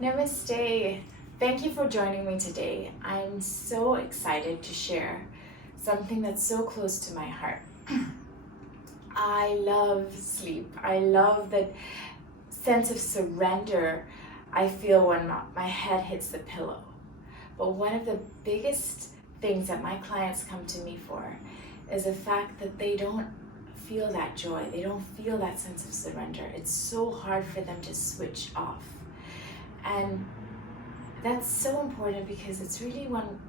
Namaste. Thank you for joining me today. I'm so excited to share something that's so close to my heart. I love sleep. I love that sense of surrender I feel when my head hits the pillow. But one of the biggest things that my clients come to me for is the fact that they don't feel that joy. They don't feel that sense of surrender. It's so hard for them to switch off. And that's so important because it's really when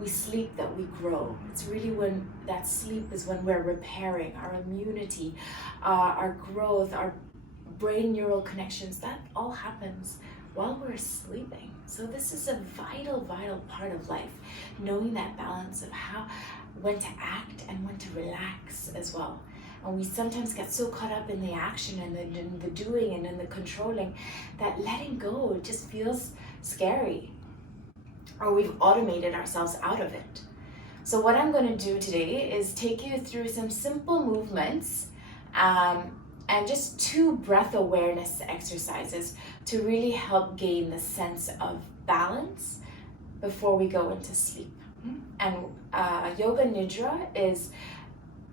we sleep that we grow. It's really when that sleep is when we're repairing our immunity, our growth, our brain neural connections. That all happens while we're sleeping. So this is a vital part of life, knowing that balance of when to act and when to relax as well. And we sometimes get so caught up in the action and in the doing and in the controlling that letting go just feels scary, or we've automated ourselves out of it. So what I'm going to do today is take you through some simple movements and just 2 breath awareness exercises to really help gain the sense of balance before we go into sleep. And Yoga Nidra is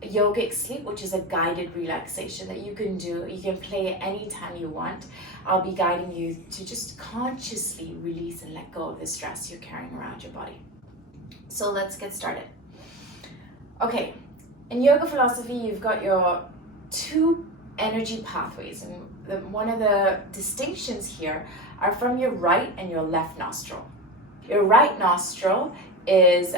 yogic sleep, which is a guided relaxation that you can do. You can play it anytime you want. I'll be guiding you to just consciously release and let go of the stress you're carrying around your body. So let's get started. Okay, in yoga philosophy, you've got your 2 energy pathways, and one of the distinctions here are from your right and your left nostril. Your right nostril is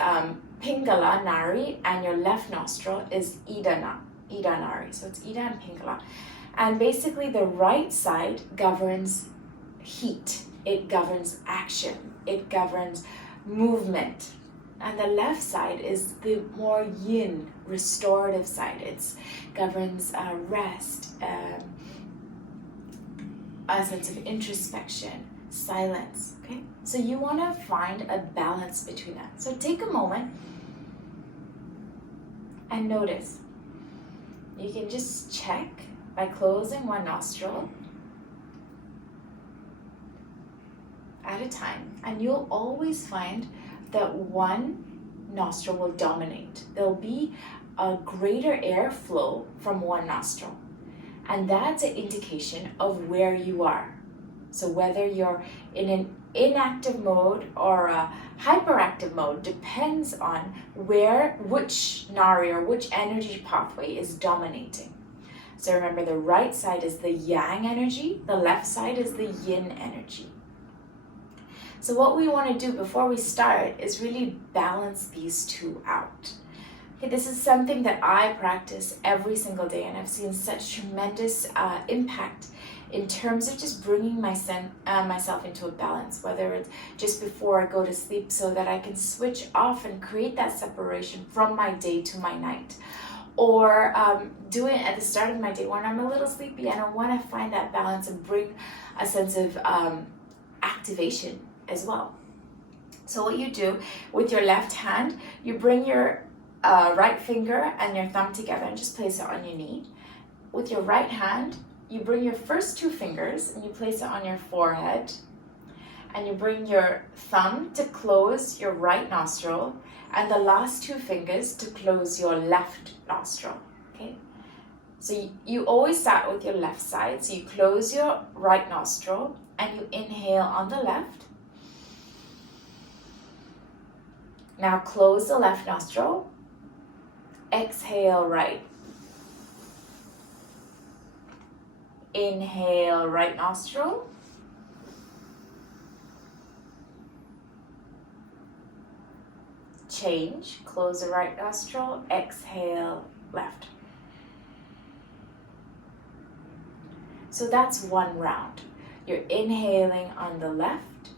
Pingala Nari, and your left nostril is Ida Nari. So it's Ida and Pingala. And basically the right side governs heat, it governs action, it governs movement. And the left side is the more yin, restorative side. It governs rest, a sense of introspection, silence, okay? So you want to find a balance between that. So take a moment and notice. You can just check by closing one nostril at a time, and you'll always find that one nostril will dominate. There'll be a greater airflow from one nostril, and that's an indication of where you are. So whether you're in an inactive mode or a hyperactive mode depends on which nari or which energy pathway is dominating. So remember, the right side is the yang energy, the left side is the yin energy. So what we want to do before we start is really balance these 2 out. Okay, this is something that I practice every single day, and I've seen such tremendous impact in terms of just bringing myself into a balance, whether it's just before I go to sleep so that I can switch off and create that separation from my day to my night, or do it at the start of my day when I'm a little sleepy and I want to find that balance and bring a sense of activation as well. So what you do with your left hand, you bring your right finger and your thumb together and just place it on your knee. With your right hand, you bring your first 2 fingers and you place it on your forehead, and you bring your thumb to close your right nostril and the last 2 fingers to close your left nostril. Okay, so you always start with your left side. So you close your right nostril and you inhale on the left. Now close the left nostril, exhale right. Inhale right nostril. Change, close the right nostril, exhale left. So that's 1 round. You're inhaling on the left,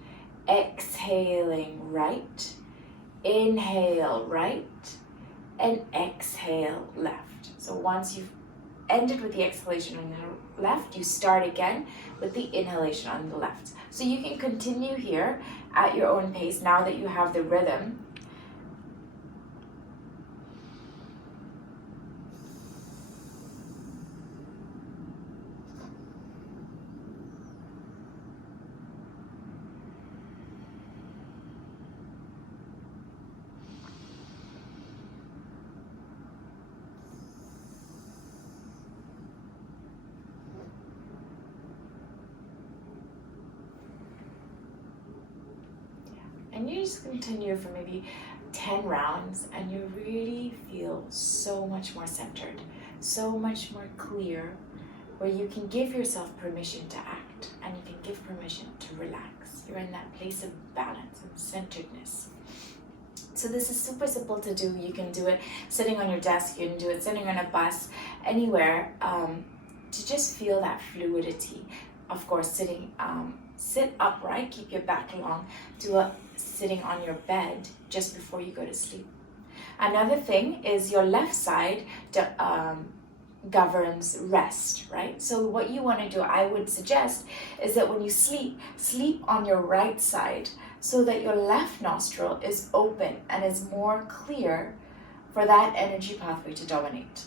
exhaling right, inhale right, and exhale left. So once you've ended with the exhalation on the left, you start again with the inhalation on the left. So you can continue here at your own pace now that you have the rhythm. and you just continue for maybe 10 rounds, and you really feel so much more centered, so much more clear, where you can give yourself permission to act, and you can give permission to relax. You're in that place of balance and centeredness. So this is super simple to do. You can do it sitting on your desk, you can do it sitting on a bus, anywhere, to just feel that fluidity. Of course, sit upright, keep your back long, do a sitting on your bed just before you go to sleep. Another thing is your left side governs rest, right? So what you want to do, I would suggest, is that when you sleep on your right side so that your left nostril is open and is more clear for that energy pathway to dominate.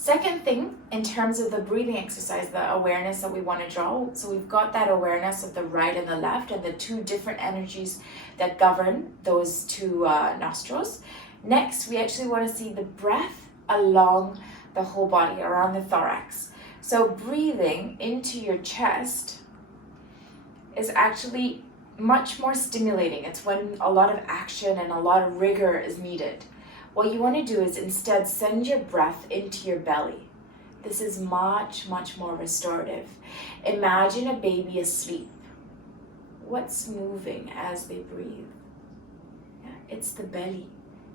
Second thing, in terms of the breathing exercise, the awareness that we want to draw. So we've got that awareness of the right and the left and the two different energies that govern those two nostrils. Next, we actually want to see the breath along the whole body, around the thorax. So breathing into your chest is actually much more stimulating. It's when a lot of action and a lot of rigor is needed. What you want to do is instead send your breath into your belly. This is much, much more restorative. Imagine a baby asleep. What's moving as they breathe? Yeah, it's the belly,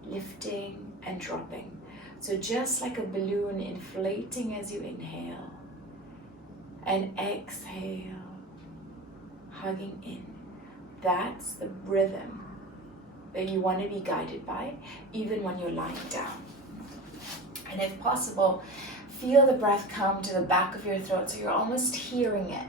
lifting and dropping. So just like a balloon, inflating as you inhale and exhale, hugging in. That's the rhythm that you want to be guided by, even when you're lying down. And if possible, feel the breath come to the back of your throat, so you're almost hearing it.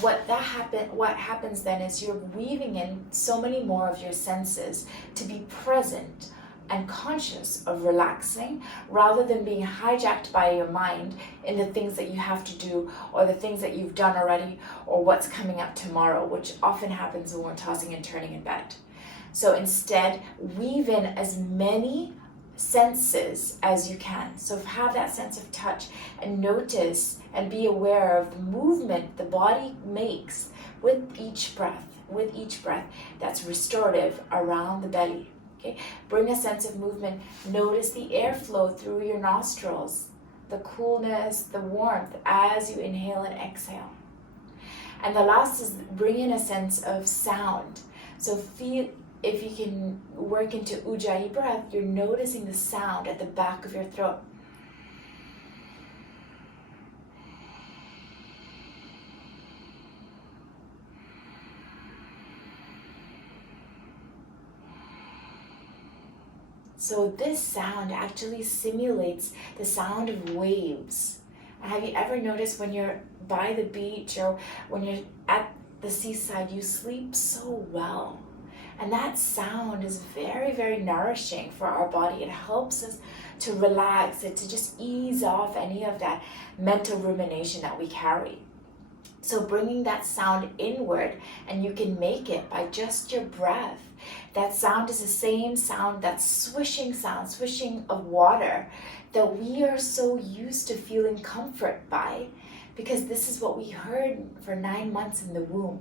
What happens then is you're weaving in so many more of your senses to be present and conscious of relaxing, rather than being hijacked by your mind in the things that you have to do, or the things that you've done already, or what's coming up tomorrow, which often happens when we're tossing and turning in bed. So instead, weave in as many senses as you can. So have that sense of touch and notice and be aware of the movement the body makes with each breath that's restorative around the belly. Okay? Bring a sense of movement. Notice the airflow through your nostrils, the coolness, the warmth as you inhale and exhale. And the last is bring in a sense of sound. So feel, if you can work into Ujjayi breath, you're noticing the sound at the back of your throat. So this sound actually simulates the sound of waves. Have you ever noticed when you're by the beach or when you're at the seaside, you sleep so well? And that sound is very, very nourishing for our body. It helps us to relax, it to just ease off any of that mental rumination that we carry. So bringing that sound inward, and you can make it by just your breath. That sound is the same sound, that swishing sound, swishing of water, that we are so used to feeling comfort by, because this is what we heard for 9 months in the womb.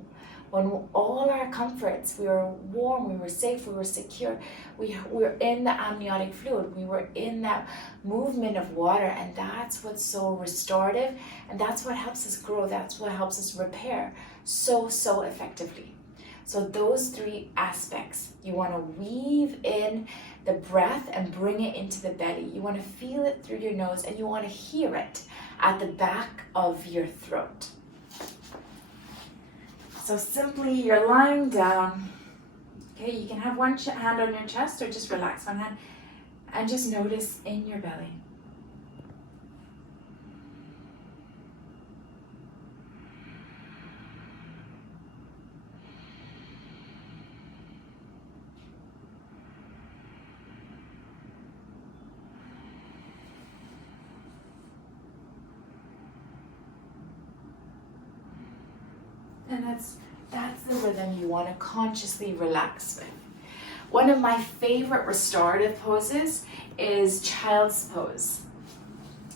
When all our comforts, we were warm, we were safe, we were secure, we were in the amniotic fluid, we were in that movement of water, and that's what's so restorative, and that's what helps us grow, that's what helps us repair so effectively. So those three aspects, you want to weave in the breath and bring it into the belly. You want to feel it through your nose, and you want to hear it at the back of your throat. So simply, you're lying down. Okay, you can have one hand on your chest or just relax one hand and just notice in your belly. And that's the rhythm you want to consciously relax with. One of my favorite restorative poses is child's pose.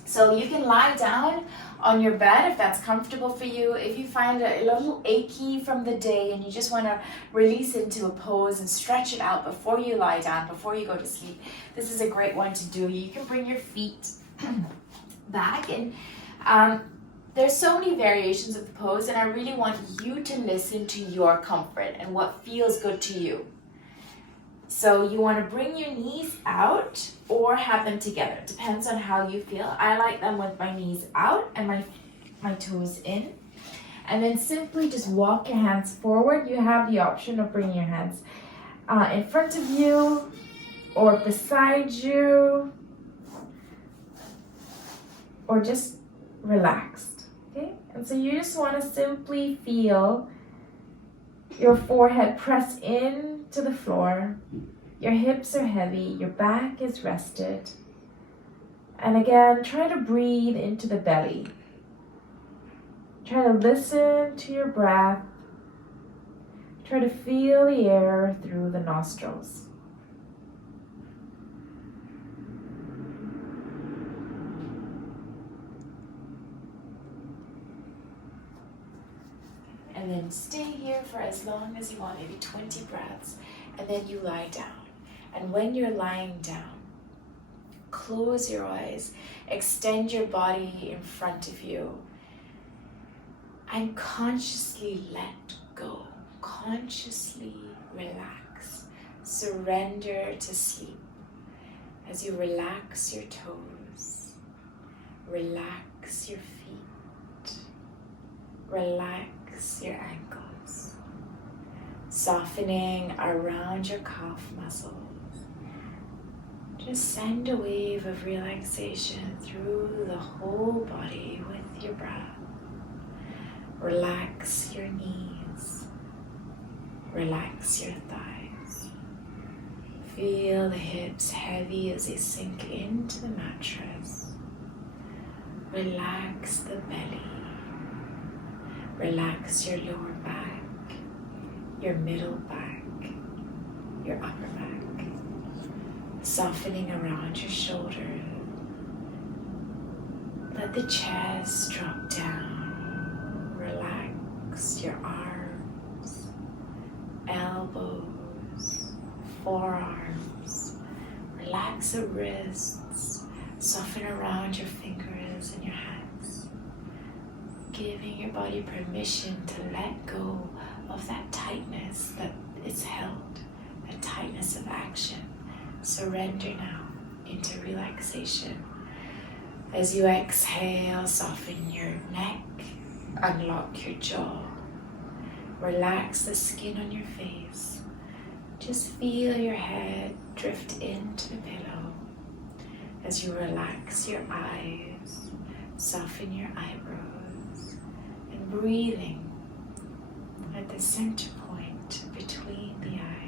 So you can lie down on your bed if that's comfortable for you. If you find it a little achy from the day and you just want to release into a pose and stretch it out before you lie down, before you go to sleep, this is a great one to do. You can bring your feet back, and there's so many variations of the pose, and I really want you to listen to your comfort and what feels good to you. So you want to bring your knees out or have them together. Depends on how you feel. I like them with my knees out and my toes in. And then simply just walk your hands forward. You have the option of bringing your hands in front of you or beside you, or just relaxed. Okay? And so you just want to simply feel your forehead press in to the floor. Your hips are heavy, your back is rested. And again, try to breathe into the belly. Try to listen to your breath. Try to feel the air through the nostrils. And then stay here for as long as you want, maybe 20 breaths, and then you lie down. And when you're lying down, close your eyes, extend your body in front of you, and consciously let go. Consciously relax. Surrender to sleep as you relax your toes, relax your feet, relax your ankles, softening around your calf muscles. Just send a wave of relaxation through the whole body with your breath. Relax your knees. Relax your thighs. Feel the hips heavy as they sink into the mattress. Relax the belly. Relax your lower back, your middle back, your upper back. Softening around your shoulders. Let the chest drop down. Relax your arms, elbows, forearms. Relax the wrists. Soften around your fingers and your hands. Giving your body permission to let go of that tightness that is held, that tightness of action. Surrender now into relaxation. As you exhale, soften your neck, unlock your jaw, relax the skin on your face. Just feel your head drift into the pillow. As you relax your eyes, soften your eyebrows, and breathing at the center point between the eyes.